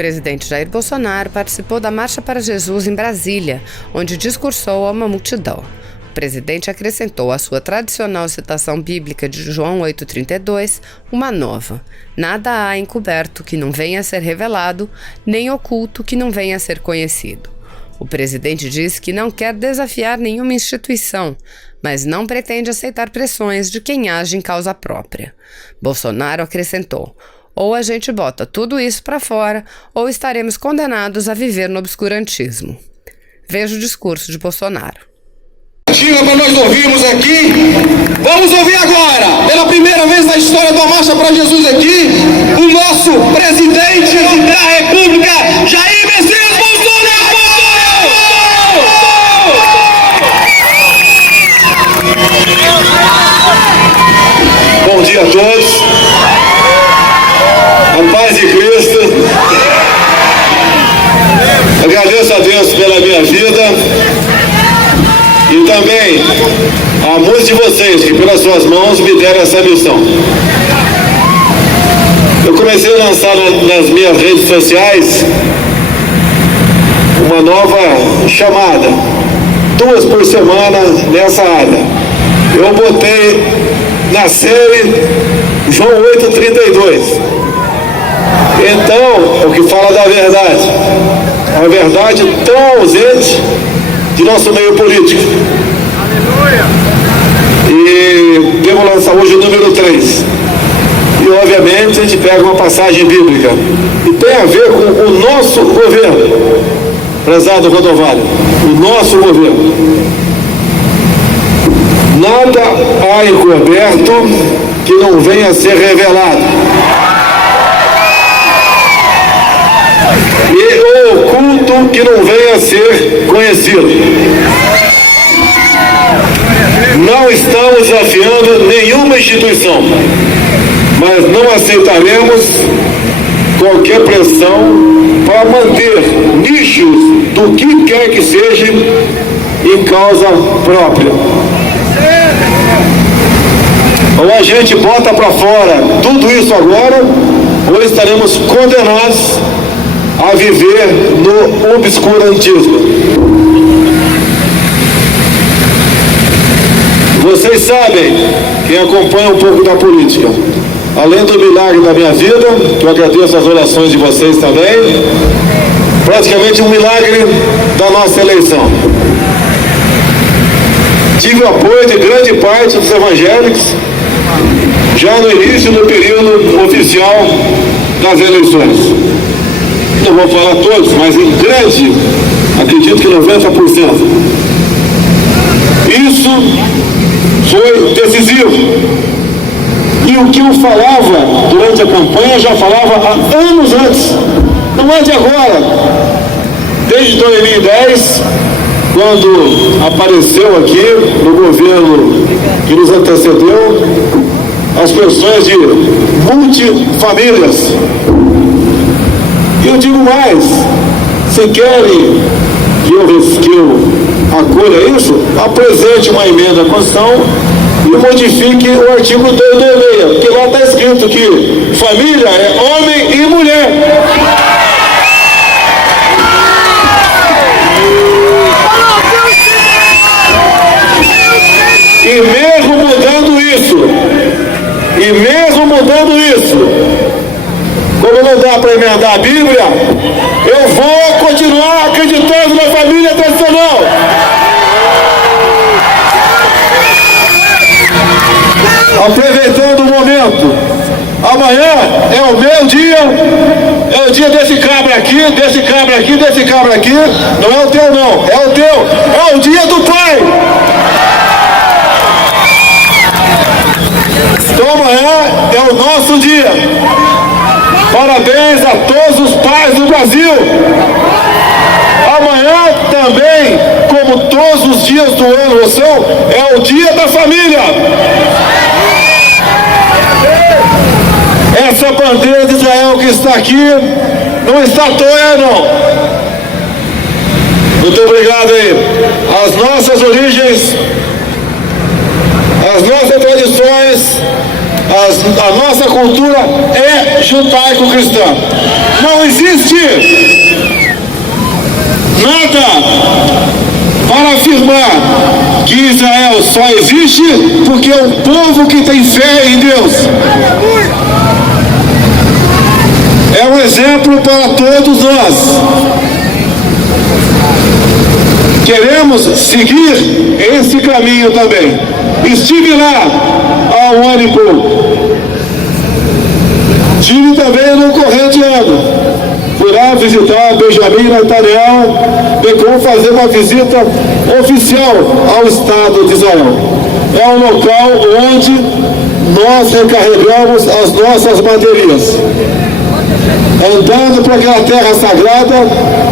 presidente Jair Bolsonaro participou da Marcha para Jesus em Brasília, onde discursou a uma multidão. O presidente acrescentou à sua tradicional citação bíblica de João 8,32 uma nova: nada há encoberto que não venha a ser revelado, nem oculto que não venha a ser conhecido. O presidente disse que não quer desafiar nenhuma instituição, mas não pretende aceitar pressões de quem age em causa própria. Bolsonaro acrescentou: ou a gente bota tudo isso para fora, ou estaremos condenados a viver no obscurantismo. Veja o discurso de Bolsonaro. Para nós ouvirmos aqui, vamos ouvir agora, pela primeira vez na história da Marcha para Jesus aqui, o nosso presidente da República, Jair Messias Bolsonaro! Bom dia a todos, a paz de Cristo. Agradeço a Deus pela minha vida e também a muitos de vocês que pelas suas mãos me deram essa missão. Eu comecei a lançar nas minhas redes sociais uma nova chamada, 2 por semana nessa área. Eu botei na série João 8,32. Então, o que fala da verdade, a verdade tão ausente de nosso meio político. E devo lançar hoje o número 3. E obviamente a gente pega uma passagem bíblica. E tem a ver com o nosso governo, prezado Rodovalho, o nosso governo. Nada há encoberto que não venha a ser revelado. E o oculto que não venha a ser conhecido. Não estamos desafiando nenhuma instituição, mas não aceitaremos qualquer pressão para manter nichos do que quer que seja em causa própria. Ou a gente bota para fora tudo isso agora, ou estaremos condenados a viver no obscurantismo. Vocês sabem, quem acompanha um pouco da política, além do milagre da minha vida, que eu agradeço as orações de vocês também, praticamente um milagre da nossa eleição. Tive o apoio de grande parte dos evangélicos já no início do período oficial das eleições. Não vou falar todos, mas em grande, acredito que 90%. Isso foi decisivo. E o que eu falava durante a campanha, já falava há anos antes. Não é de agora. Desde 2010, quando apareceu aqui no governo que nos antecedeu as questões de multifamílias. E eu digo mais, se querem que eu acolha isso, apresente uma emenda à Constituição e modifique o artigo 226, porque lá está escrito que família é homem e mulher. E mesmo mudando isso, como não dá para emendar a Bíblia, eu vou continuar acreditando na família tradicional. Aproveitando o momento, amanhã é o meu dia, é o dia desse cabra aqui, desse cabra aqui, desse cabra aqui, não é o teu não, é o teu, é o dia do pai. Então amanhã é o nosso dia. Parabéns a todos os pais do Brasil. Amanhã também, como todos os dias do ano são, é o dia da família. Essa bandeira de Israel que está aqui não está à toa, não. Muito obrigado aí. As nossas origens, as nossas tradições A nossa cultura é judaico-cristã. Não existe nada para afirmar que Israel só existe porque é um povo que tem fé em Deus. É um exemplo para todos nós. Queremos seguir esse caminho também. Estive lá há um ano e pouco. Estive também no corrente ano. Fui lá visitar Benjamin Netanyahu, bem como fazer uma visita oficial ao Estado de Israel. É um local onde nós recarregamos as nossas bandeirinhas. Andando para aquela terra sagrada,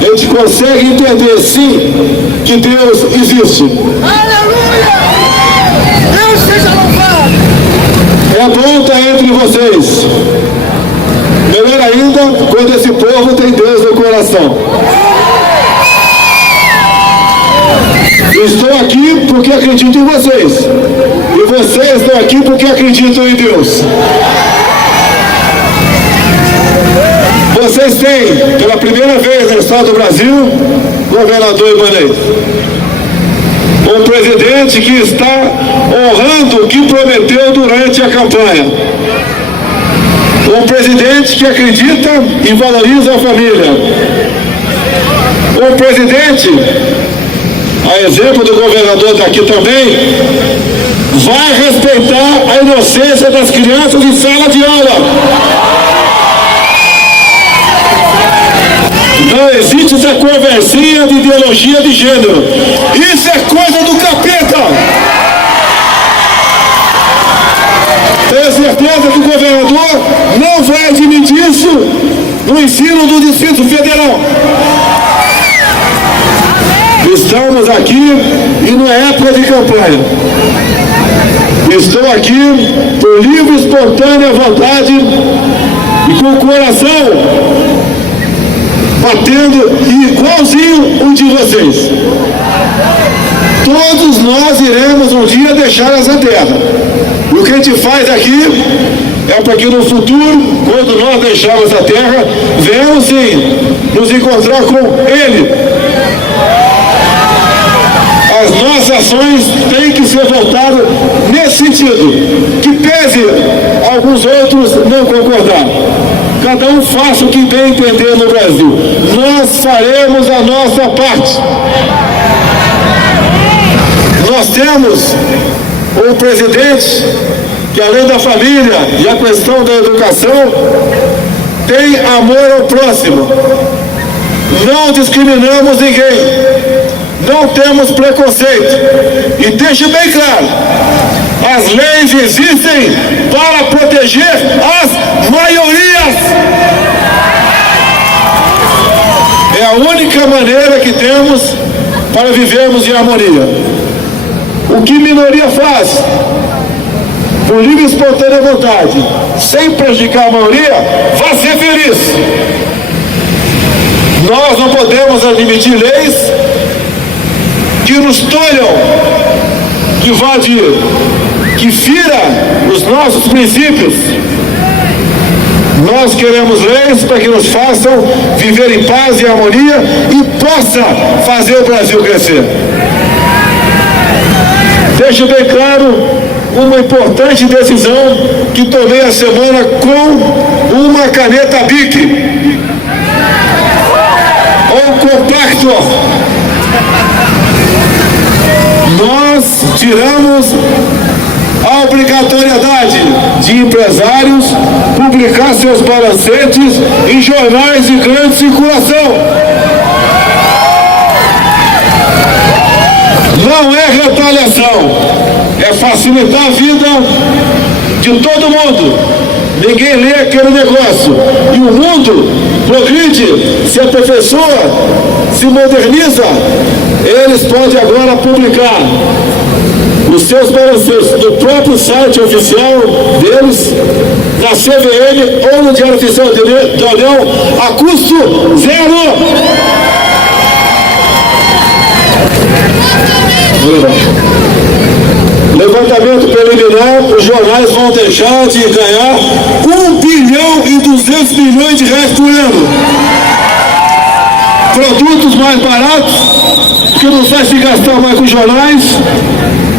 a gente consegue entender, sim, que Deus existe. Aleluia! Deus seja louvado! É bom estar entre vocês. Melhor ainda, quando esse povo tem Deus no coração. Eu estou aqui porque acredito em vocês. E vocês estão aqui porque acreditam em Deus. Vocês têm, pela primeira vez na história do Brasil, governador Ibanez. Um presidente que está honrando o que prometeu durante a campanha. Um presidente que acredita e valoriza a família. Um presidente, a exemplo do governador daqui também, vai respeitar a inocência das crianças em sala de aula. Não existe essa conversinha de ideologia de gênero. Isso é coisa do capeta. Tenho certeza que o governador não vai admitir isso no ensino do Distrito Federal. Estamos aqui e não é época de campanha. Estou aqui por livre e espontânea vontade e com o coração batendo igualzinho o de vocês. Todos nós iremos um dia deixar essa terra. E o que a gente faz aqui é para que no futuro, quando nós deixarmos a terra, venhamos sim nos encontrar com Ele. As nossas ações têm que ser voltadas nesse sentido, que pese alguns outros não concordar. Cada um faça o que bem entender no Brasil. Nós faremos a nossa parte. Nós temos um presidente que, além da família e a questão da educação, tem amor ao próximo. Não discriminamos ninguém. Não temos preconceito. E deixe bem claro, as leis existem para proteger as maiorias. É a única maneira que temos para vivermos em harmonia. O que minoria faz, por livre e espontânea vontade, sem prejudicar a maioria, vai ser feliz. Nós não podemos admitir leis que nos tolham, que vadir, que fira os nossos princípios. Nós queremos leis para que nos façam viver em paz e harmonia e possa fazer o Brasil crescer. Deixo bem claro uma importante decisão que tomei a semana com uma caneta Bic, ou compacto. Nós tiramos a obrigatoriedade de empresários publicar seus balancetes em jornais de grande circulação. Não é retaliação, é facilitar a vida de todo mundo. Ninguém lê aquele negócio. E o mundo progride, se aperfeiçoa, se moderniza. Eles podem agora publicar os seus balancetes no próprio site oficial deles, na CVM ou no Diário Oficial da União, a custo zero. levantamento preliminar, os jornais vão deixar de ganhar 1 bilhão e 200 milhões de reais por ano. Produtos mais baratos, que não vai se gastar mais com jornais,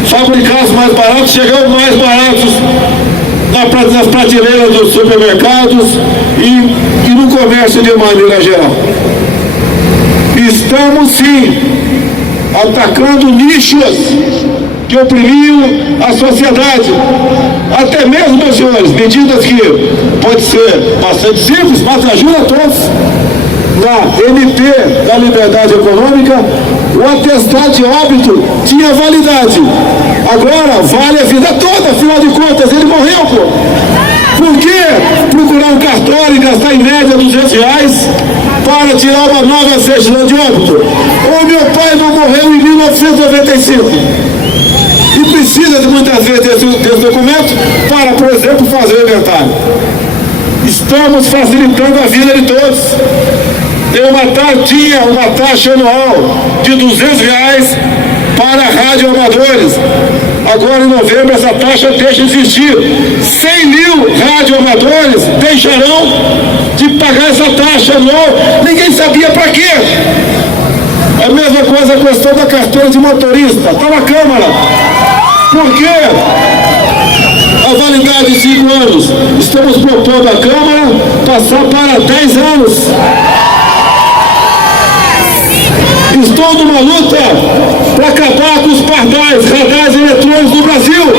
fabricados mais baratos, chegando mais baratos nas prateleiras dos supermercados e no comércio de maneira geral. Estamos sim atacando nichos que oprimiam a sociedade. Até mesmo, meus senhores, medidas que pode ser bastante simples, mas ajuda a todos. Na MP da Liberdade Econômica, o atestado de óbito tinha validade. Agora vale a vida toda, afinal de contas, ele morreu, pô. Por que procurar um cartório e gastar em média R$200 para tirar uma nova certidão de óbito? O meu pai não morreu em 1995. E precisa de muitas vezes desse documento para, por exemplo, fazer o inventário. Estamos facilitando a vida de todos. Tinha uma taxa anual de R$200 para radioamadores. Agora, em novembro, essa taxa deixa de existir. 100 mil radioamadores deixarão de pagar essa taxa anual. Ninguém sabia para quê. É a mesma coisa a questão da carteira de motorista. Está na Câmara. Por quê? A validade de 5 anos. Estamos propondo à Câmara passar para 10 anos. Estou numa luta para acabar com os pardais, radares eletrônicos no Brasil.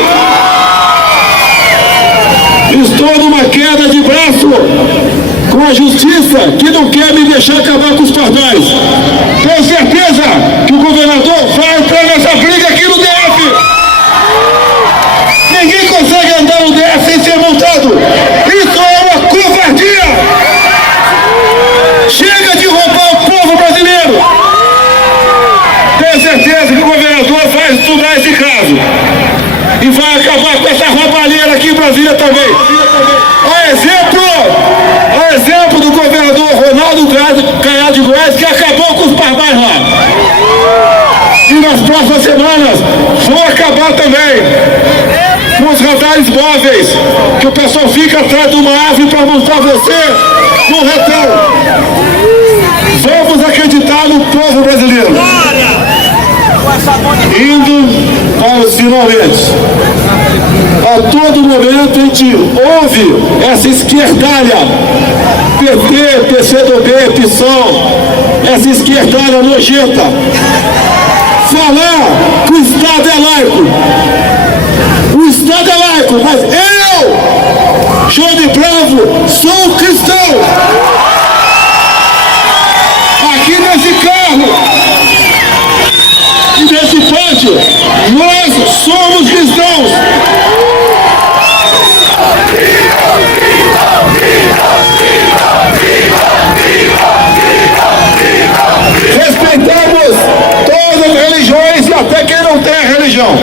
Estou numa queda de braço com a justiça que não quer me deixar acabar com os pardais. Tenho certeza que o governador vai entrar nessa briga aqui no DF. Ninguém consegue andar no DF sem ser multado. Isso é uma covardia. Chega de roubar o povo brasileiro. Tenho certeza que o governador vai estudar esse caso e vai acabar com essa roubalheira aqui em Brasília também. A exemplo do governador Ronaldo Caiado de Goiás, que acabou com os pardais lá. E nas próximas semanas vão acabar também com os radares móveis, que o pessoal fica atrás de uma árvore para montar você no retão. Vamos acreditar no povo brasileiro. Indo para os finalmente. A todo momento a gente ouve essa esquerdalha, PT, PCdoB, PSOL, essa esquerdalha nojenta, falar que o Estado é laico. O Estado é laico, mas eu, João de Bravo, sou cristão. Aqui nesse carro e nesse pátio, nós somos cristãos. Respeitamos todas as religiões e até quem não tem a religião.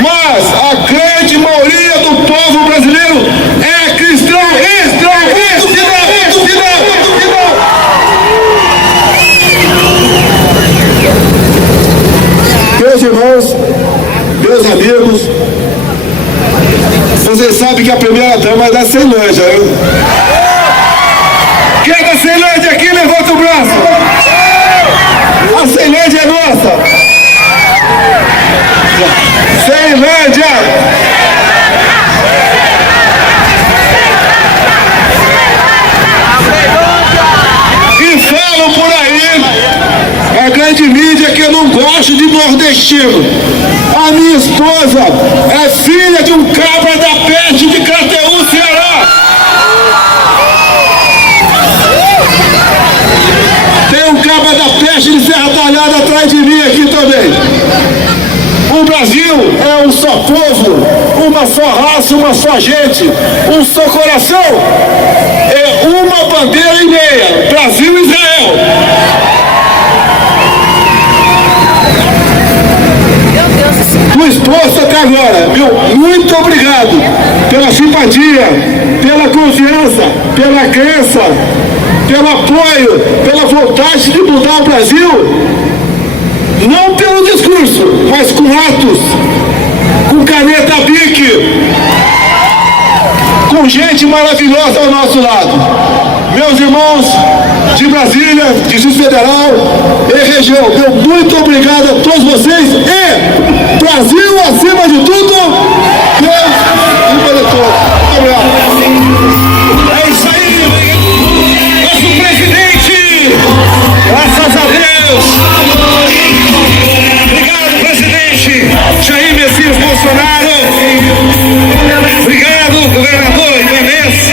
Mas a grande maioria do povo brasileiro é cristão. Meus irmãos, meus amigos, vocês sabem que a primeira dama é da Ceilândia, viu? Quem é da Ceilândia aqui, levanta o braço. A Ceilândia é nossa. Ceilândia! E falam por aí, a grande mídia, que eu não gosto de nordestino. A minha esposa é filha de um cabra da peste de Crateús, Ceará. Tem um cabra da peste de Serra Talhada atrás de mim aqui também. O Brasil é um só povo, uma só raça, uma só gente, um só coração. É uma bandeira e meia, Brasil e Israel. Tua esposa até agora, meu, muito obrigado pela simpatia, pela confiança, pela crença, pelo apoio, pela vontade de mudar o Brasil, não pelo discurso, mas com atos. com caneta Bic, com gente maravilhosa ao nosso lado. Meus irmãos de Brasília, Distrito Federal e região, meu muito obrigado a todos vocês e Brasil acima de tudo, Deus acima de todos. Muito obrigado. É isso aí, nosso presidente, graças a Deus. Obrigado, presidente Jair Messias Bolsonaro. Obrigado, governador Ibanez.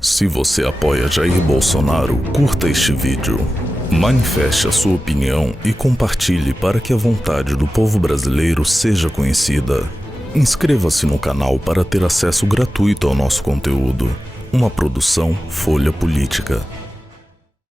Se você apoia Jair Bolsonaro, curta este vídeo, manifeste a sua opinião e compartilhe para que a vontade do povo brasileiro seja conhecida. Inscreva-se no canal para ter acesso gratuito ao nosso conteúdo. Uma produção Folha Política.